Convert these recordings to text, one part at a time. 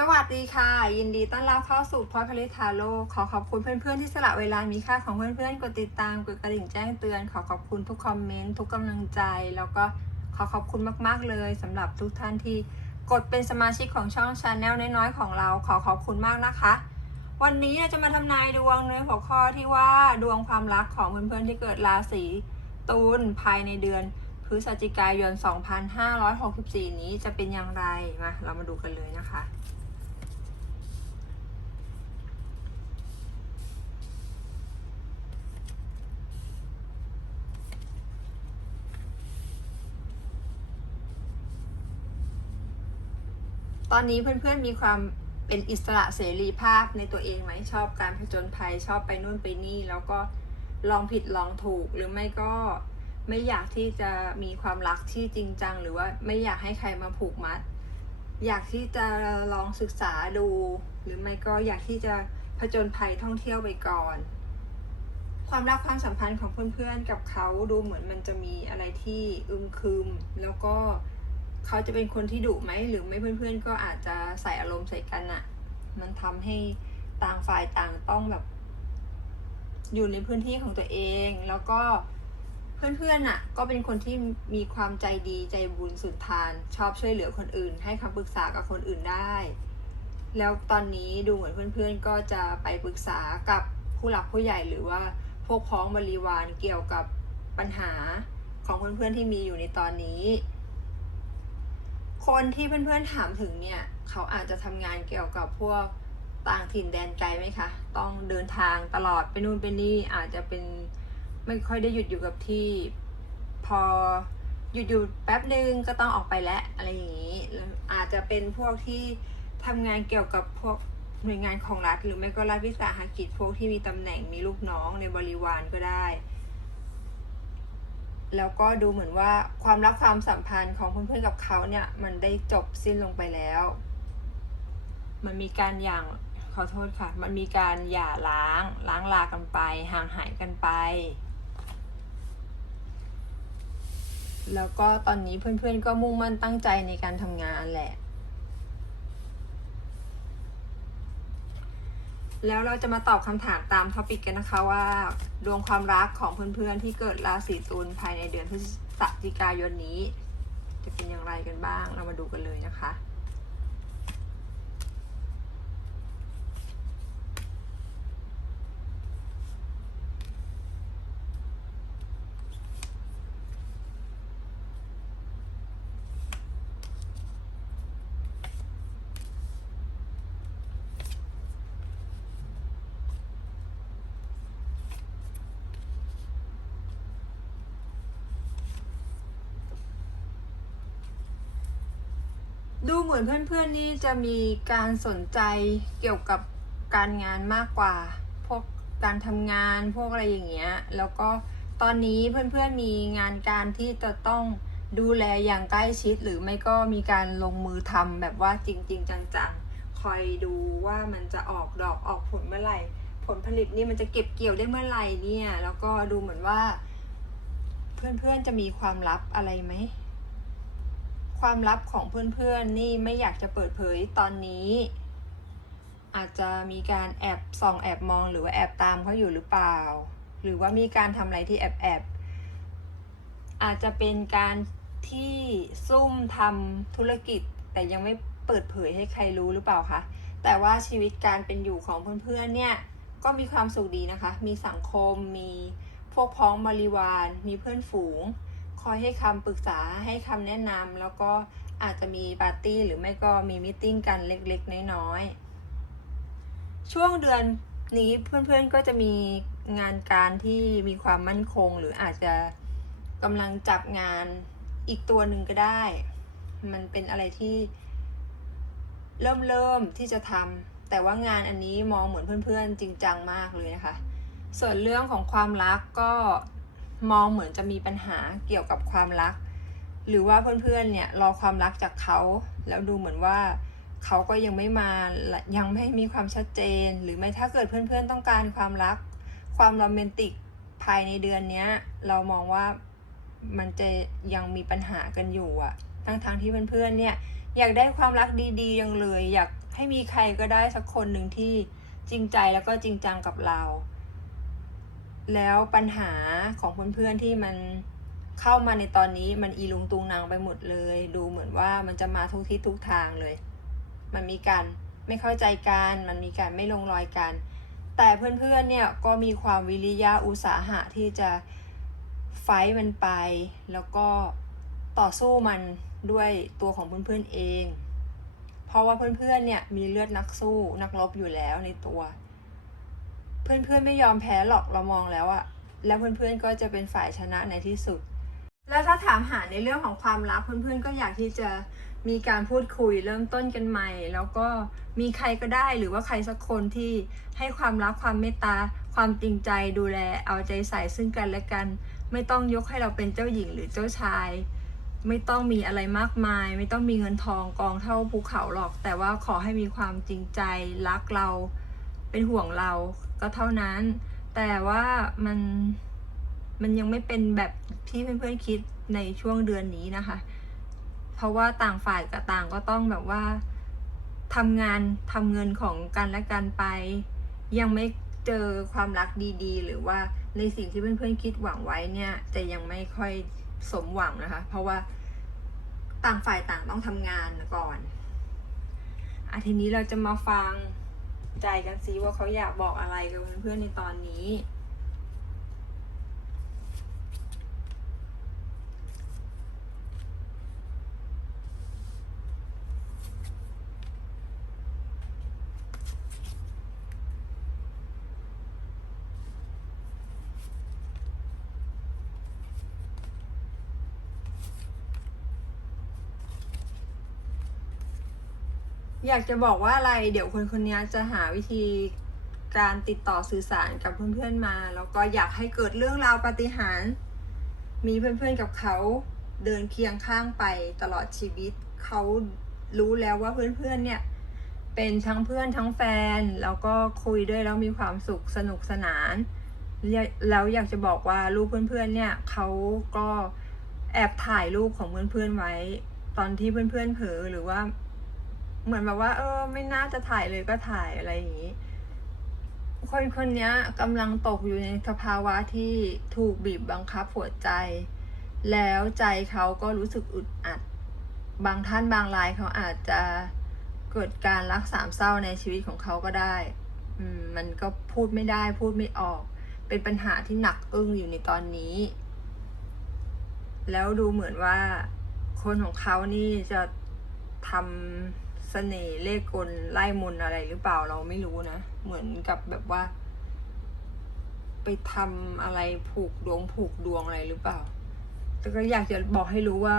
สวัสดีค่ะ ยินดีต้อนรับเข้าสู่พอยพลิทาโลขอขอบคุณเพื่อนๆที่สละเวลามีค่าของเพื่อนๆกดติดตามกดกระดิ่งแจ้งเตือน ขอขอบคุณทุกคอมเมนต์ทุกกำลังใจ แล้วก็ขอขอบคุณมากๆเลยสำหรับทุกท่านที่กดเป็นสมาชิกของช่องชาแนลน้อยๆของเรา ขอขอบคุณมากนะคะ วันนี้เราจะมาทำนายดวงในหัวข้อที่ว่าดวงความรักของเพื่อนๆที่เกิดราศีตุลภายในเดือนพฤศจิกายน 2564 นี้จะเป็นอย่างไรมาเรามาดูกันเลยนะคะ ตอนนี้เพื่อนๆมีความเป็นอิสระเสรีภาพในตัวเองไหมชอบการผจญภัยชอบไปนู่นไปนี่ แล้วก็ลองผิดลองถูกหรือไม่ก็ไม่อยากที่จะมีความรักที่จริงจัง หรือว่าไม่อยากให้ใครมาผูกมัด อยากที่จะลองศึกษาดู หรือไม่ก็อยากที่จะผจญภัยท่องเที่ยวไปก่อน ความรักความสัมพันธ์ของเพื่อนๆกับเขาดูเหมือนมันจะมีอะไรที่อึมครึมแล้วก็ เขาจะเป็นคนที่ดุไหมหรือไม่เพื่อนๆ ก็อาจจะใส่อารมณ์ใส่กันอะมันทำให้ต่างฝ่ายต่างต้องแบบ อยู่ในพื้นที่ของตัวเอง แล้วก็เพื่อนๆอะก็เป็นคนที่มีความใจดีใจบุญสุดทาน ชอบช่วยเหลือคนอื่น ให้คำปรึกษากับคนอื่นได้ แล้วตอนนี้ดูเหมือนเพื่อนๆ ก็จะไปปรึกษากับผู้หลักผู้ใหญ่หรือว่าพวกพ้องบริวารเกี่ยวกับปัญหาของเพื่อนๆที่มีอยู่ในตอนนี้ คนที่เพื่อนๆถามถึงเนี่ย เขาอาจจะทำงานเกี่ยวกับพวกต่างถิ่นแดนไกลไหมคะ ต้องเดินทางตลอดไปนู่นไปนี่อาจจะเป็นไม่ค่อยได้หยุดอยู่กับที่ พอหยุดอยู่แป๊บนึงก็ต้องออกไปแล้วอะไรอย่างนี้อาจจะเป็นพวกที่ทำงานเกี่ยวกับพวกหน่วยงานของรัฐ หรือไม่ก็รัฐวิสาหกิจพวกที่มีตำแหน่งมีลูกน้องในบริวารก็ได้ แล้วก็ดูเหมือนว่าความรักความสัมพันธ์ของเพื่อนๆกับเขาเนี่ย มันได้จบสิ้นลงไปแล้ว มันมีการอย่างขอโทษค่ะ มันมีการหย่าล้าง ล้างลากันไป ห่างหายกันไป แล้วก็ตอนนี้เพื่อนๆก็มุ่งมั่นตั้งใจในการทำงานแหละ แล้วเราจะมาตอบคำถามตามท็อปิกกันนะคะว่า ดวงความรักของเพื่อนๆที่เกิดราศีตุลภายในเดือนพฤศจิกายนนี้ จะเป็นอย่างไรกันบ้างเรามาดูกันเลยนะคะ ดูเหมือนเพื่อนๆนี่จะมีการสนใจเกี่ยวกับการงานมากกว่า พวกการทำงานพวกอะไรอย่างเงี้ย แล้วก็ตอนนี้เพื่อนๆมีงานการที่จะต้องดูแลอย่างใกล้ชิด หรือไม่ก็มีการลงมือทำแบบว่าจริง ๆ จังๆ คอยดูว่ามันจะออกดอกออกผลเมื่อไหร่ ผลผลิตนี่มันจะเก็บเกี่ยวได้เมื่อไหร่เนี่ย แล้วก็ดูเหมือนว่า เพื่อนๆจะมีความลับอะไรไหม ความลับของเพื่อนๆ นี่ไม่อยากจะเปิดเผยตอนนี้ อาจจะมีการแอบส่องแอบมองหรือว่าแอบตามเขาอยู่หรือเปล่า หรือว่ามีการทำอะไรที่แอบแอบอาจจะเป็นการที่ซุ่มทำธุรกิจ แต่ยังไม่เปิดเผยให้ใครรู้หรือเปล่าคะแต่ว่าชีวิตการเป็นอยู่ของเพื่อนๆเนี่ยก็มีความสุขดีนะคะ มีสังคม มีพวกพ้องบริวาร มีเพื่อนฝูง คอยให้คำปรึกษาให้คำแนะนำแล้วก็อาจจะมีปาร์ตี้หรือไม่ก็มีมิทติ้งกันเล็กๆ น้อยๆ ช่วงเดือนนี้เพื่อนๆก็จะมีงานการที่มีความมั่นคง หรืออาจจะกำลังจับงานอีกตัวหนึ่งก็ได้ มันเป็นอะไรที่เริ่มเริ่มที่จะทำแต่ว่างานอันนี้มองเหมือนเพื่อนๆจริงจังมากเลยนะคะ ส่วนเรื่องของความรักก็ มองเหมือนจะมีปัญหาเกี่ยวกับความรัก หรือว่าเพื่อนๆเนี่ยรอความรักจากเขา แล้วดูเหมือนว่าเขาก็ยังไม่มาและยังไม่มีความชัดเจน หรือไม่ถ้าเกิดเพื่อนๆต้องการความรัก ความโรแมนติกภายในเดือนนี้เรามองว่ามันจะยังมีปัญหากันอยู่อะทั้งๆที่เพื่อนๆเนี่ยอยากได้ความรักดีๆยังเลย อยากให้มีใครก็ได้สักคนหนึ่งที่จริงใจแล้วก็จริงจังกับเรา แล้วปัญหาของเพื่อนๆที่มันเข้ามาในตอนนี้มันอีลุงตุงนางไปหมดเลย ดูเหมือนว่ามันจะมาทุกทิศทุกทางเลย มันมีการไม่เข้าใจกันมันมีการไม่ลงรอยกัน แต่เพื่อนๆเนี่ยก็มีความวิริยะอุตสาหะที่จะไฟท์มันไป แล้วก็ต่อสู้มันด้วยตัวของเพื่อนๆเอง เพราะว่าเพื่อนๆเนี่ยมีเลือดนักสู้นักรบอยู่แล้วในตัว เพื่อนๆไม่ยอมแพ้หรอกเรามองแล้วอะแล้วเพื่อนๆก็จะเป็นฝ่ายชนะในที่สุด แล้วถ้าถามหาในเรื่องของความรักเพื่อนๆก็อยากที่จะมีการพูดคุยเริ่มต้นกันใหม่ แล้วก็มีใครก็ได้หรือว่าใครสักคนที่ให้ความรักความเมตตา ความจริงใจดูแลเอาใจใส่ซึ่งกันและกัน ไม่ต้องยกให้เราเป็นเจ้าหญิงหรือเจ้าชาย ไม่ต้องมีอะไรมากมาย ไม่ต้องมีเงินทองกองเท่าภูเขาหรอก แต่ว่าขอให้มีความจริงใจรักเรา เป็นห่วงเรา ก็เท่านั้น แต่ว่ามันมันยังไม่เป็นแบบที่เพื่อนๆคิดในช่วงเดือนนี้นะคะ เพราะว่าต่างฝ่ายกับต่างก็ต้องแบบว่าทำงานทำเงินของกันและกันไป ยังไม่เจอความรักดีๆ หรือว่าในสิ่งที่เพื่อนๆคิดหวังไว้เนี่ยจะยังไม่ค่อยสมหวังนะคะ เพราะว่าต่างฝ่ายต่างต้องทำงานก่อนอะทีนี้เราจะมาฟัง ใจกันซิว่าเขาอยากบอกอะไรกับเพื่อนๆในตอนนี้ อยากจะบอกว่าอะไร เดี๋ยวคนคนนี้จะหาวิธีการติดต่อสื่อสารกับเพื่อนๆมา แล้วก็อยากให้เกิดเรื่องราวปาฏิหาริย์มีเพื่อนๆกับเขาเดินเคียงข้างไปตลอดชีวิต เขารู้แล้วว่าเพื่อนๆเนี่ย เป็นทั้งเพื่อนทั้งแฟน แล้วก็คุยด้วยแล้วมีความสุขสนุกสนาน แล้วอยากจะบอกว่าลูกเพื่อนๆเนี่ยเขาก็แอบถ่ายรูปของเพื่อนๆไว้ ตอนที่เพื่อนๆเผลอหรือว่า เหมือนแบบว่า เออ ไม่น่าจะถ่ายเลยก็ถ่ายอะไรอย่างนี้ คนคนนี้กำลังตกอยู่ในสภาวะที่ถูกบีบบังคับหัวใจ แล้วใจเขาก็รู้สึกอึดอัด บางท่านบางรายเขาอาจจะเกิดการรักสามเศร้าในชีวิตของเขาก็ได้อืมมันก็พูดไม่ได้พูดไม่ออก เป็นปัญหาที่หนักอึ้งอยู่ในตอนนี้ แล้วดูเหมือนว่าคนของเขานี่จะทำ สน่ห์เลขกลไล่มนอะไรหรือเปล่าเราไม่รู้นะ เหมือนกับแบบว่า ไปทำอะไรผูกดวงผูกดวงอะไรหรือเปล่า แต่ก็อยากจะบอกให้รู้ว่า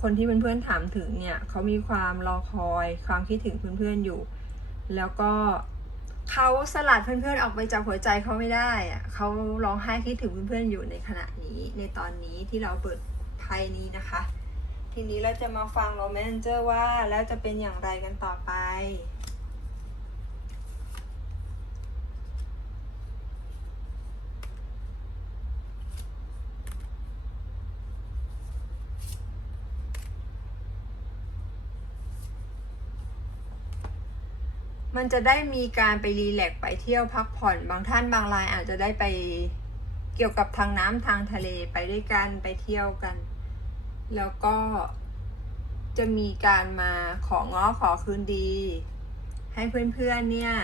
คนที่เพื่อนๆถามถึงเนี่ยเขามีความรอคอยความคิดถึงเพื่อนๆอยู่ แล้วก็เขาสลัดเพื่อนๆออกไปจากหัวใจเขาไม่ได้อะเขาร้องไห้คิดถึงเพื่อนๆอยู่ในขณะนี้ในตอนนี้ที่เราเปิดไพ่นี้นะคะ ทีนี้เราจะมาฟังโรแมนเจอร์ว่าแล้วจะเป็นอย่างไรกันต่อไป มันจะได้มีการไปรีแลกไปเที่ยวพักผ่อนบางท่านบางรายอาจจะได้ไปเกี่ยวกับทางน้ำทางทะเลไปด้วยกันไปเที่ยวกัน แล้วก็จะมีการมาของ้อขอคืนดี ให้เพื่อนๆเนี่ย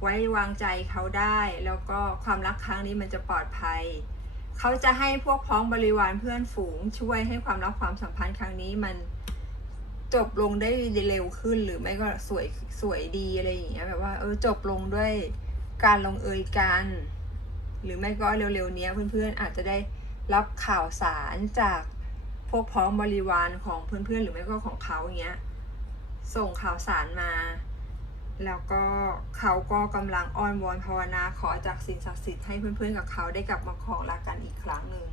ไว้วางใจเขาได้ แล้วก็ความรักครั้งนี้มันจะปลอดภัย เขาจะให้พวกพ้องบริวารเพื่อนฝูง ช่วยให้ความรักความสัมพันธ์ครั้งนี้มันจบลงได้เร็วขึ้นหรือไม่ก็สวยสวยดีอะไรอย่างเงี้ยแบบว่าเออจบลงด้วยการลงเอยกัน หรือไม่ก็เร็วๆเนี้ยเพื่อนๆอาจจะได้รับข่าวสารจาก พวกพ้องบริวารของเพื่อนๆ หรือไม่ก็ของเขาอย่างเงี้ยส่งข่าวสารมา แล้วก็เขาก็กำลังอ้อนวอนภาวนาขอจากสิ่งศักดิ์สิทธิ์ให้เพื่อนๆกับเขาได้กลับมาของรักกันอีกครั้งหนึ่ง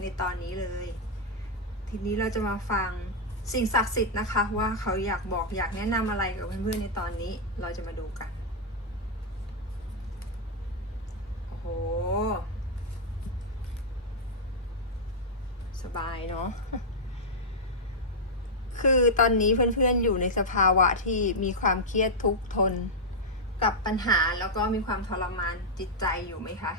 ในตอนนี้เลย ทีนี้เราจะมาฟังสิ่งศักดิ์สิทธิ์นะคะ ว่าเขาอยากบอกอยากแนะนำอะไรกับเพื่อนๆในตอนนี้เราจะมาดูกันโอ้โห สบายเนาะ คือตอนนี้เพื่อนๆอยู่ในสภาวะที่มีความเครียดทุกทนกับปัญหาแล้วก็มีความทรมานจิตใจอยู่ไหมคะ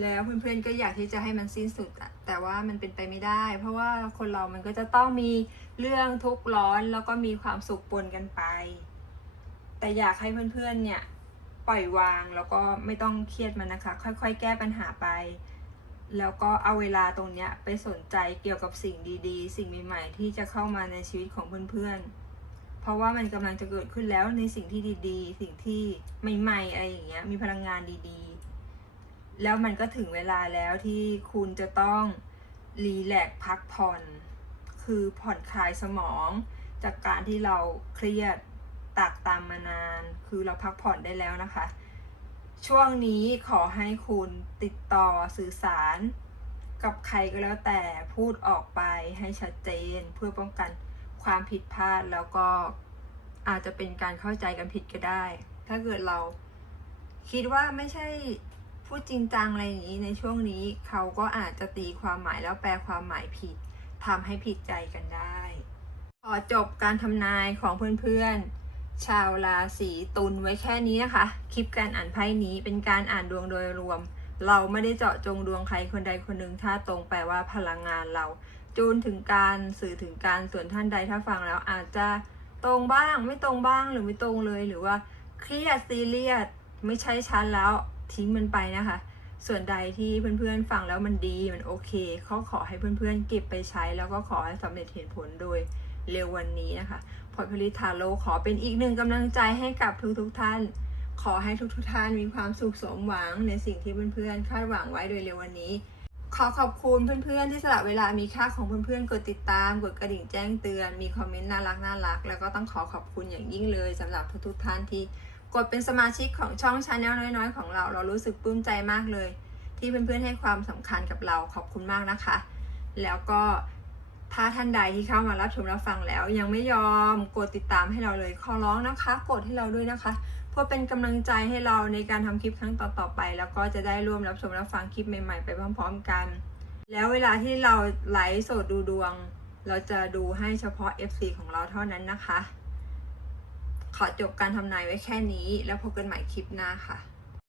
แล้วเพื่อนๆก็อยากที่จะให้มันสิ้นสุดอะแต่ว่ามันเป็นไปไม่ได้ เพราะว่าคนเรามันก็จะต้องมีเรื่องทุกข์ร้อนแล้วก็มีความสุขปนกันไป แต่อยากให้เพื่อนๆเนี่ยปล่อยวางแล้วก็ไม่ต้องเครียดมันนะคะ ค่อยๆ แก้ปัญหาไป แล้วก็เอาเวลาตรงเนี้ยไปสนใจเกี่ยวกับสิ่งดีๆ สิ่งใหม่ๆที่จะเข้ามาในชีวิตของเพื่อนๆ เพราะว่ามันกำลังจะเกิดขึ้นแล้วในสิ่งที่ดีๆ สิ่งที่ใหม่ๆอะไรอย่างเงี้ย มีพลังงานดีๆ แล้วมันก็ถึงเวลาแล้วที่คุณจะต้องรีแลกซ์พักผ่อน คือผ่อนคลายสมอง จากการที่เราเครียดตากตามมานาน คือเราพักผ่อนได้แล้วนะคะ ช่วงนี้ขอให้คุณติดต่อสื่อสาร กับใครก็แล้วแต่พูดออกไปให้ชัดเจนเพื่อป้องกันความผิดพลาดแล้วก็อาจจะเป็นการเข้าใจกันผิดก็ได้ ถ้าเกิดเราคิดว่าไม่ใช่พูดจริงจังอะไรอย่างนี้ในช่วงนี้เขาก็อาจจะตีความหมายแล้วแปลความหมายผิดทำให้ผิดใจกันได้ ขอจบการทำนายของเพื่อนๆ ชาวราศีตุลไว้แค่นี้นะคะ คลิปการอ่านไพ่นี้เป็นการอ่านดวงโดยรวม เราไม่ได้เจาะจงดวงใครคนใดคนหนึ่งถ้าตรงแปลว่าพลังงานเรา จูนถึงการสื่อถึงการส่วนท่านใดถ้าฟังแล้วอาจจะตรงบ้างไม่ตรงบ้างหรือไม่ตรงเลยหรือว่าเครียดซีเรียสไม่ใช่ชั้นแล้วทิ้งมันไปนะคะ ส่วนใดที่เพื่อนๆฟังแล้วมันดีมันโอเคเขาขอให้เพื่อนๆเก็บไปใช้แล้วก็ขอให้สำเร็จเห็นผลโดยเร็ววันนี้นะคะ พอพลิตทาโลขอเป็นอีกหนึ่งกำลังใจให้กับทุกๆท่าน ขอให้ทุกๆท่านมีความสุขสมหวังในสิ่งที่เพื่อนๆคาดหวังไว้โดยเร็ววันนี้ ขอขอบคุณเพื่อนๆที่สละเวลามีค่าของเพื่อนๆ กดติดตาม กดกระดิ่งแจ้งเตือน มีคอมเมนต์น่ารักน่ารักแล้วก็ต้องขอขอบคุณอย่างยิ่งเลยสำหรับทุกๆท่านที่กดเป็นสมาชิกของช่องชาแนลน้อยๆ ของเรา เรารู้สึกปลื้มใจมากเลย ที่เพื่อนๆให้ความสำคัญกับเราขอบคุณมากนะคะ แล้วก็ ถ้าท่านใดที่เข้ามารับชมรับฟังแล้ว ยังไม่ยอมกดติดตามให้เราเลยขอร้องนะคะ กดให้เราด้วยนะคะ เพื่อเป็นกำลังใจให้เราในการทำคลิปครั้งต่อๆไป แล้วก็จะได้ร่วมรับชมรับฟังคลิปใหม่ๆ ไปพร้อมๆกัน แล้วเวลาที่เราไลฟ์สดดูดวง เราจะดูให้เฉพาะ FC ของเราเท่านั้นนะคะ ขอจบการทำนายไว้แค่นี้ แล้วพบกันใหม่คลิปหน้าค่ะ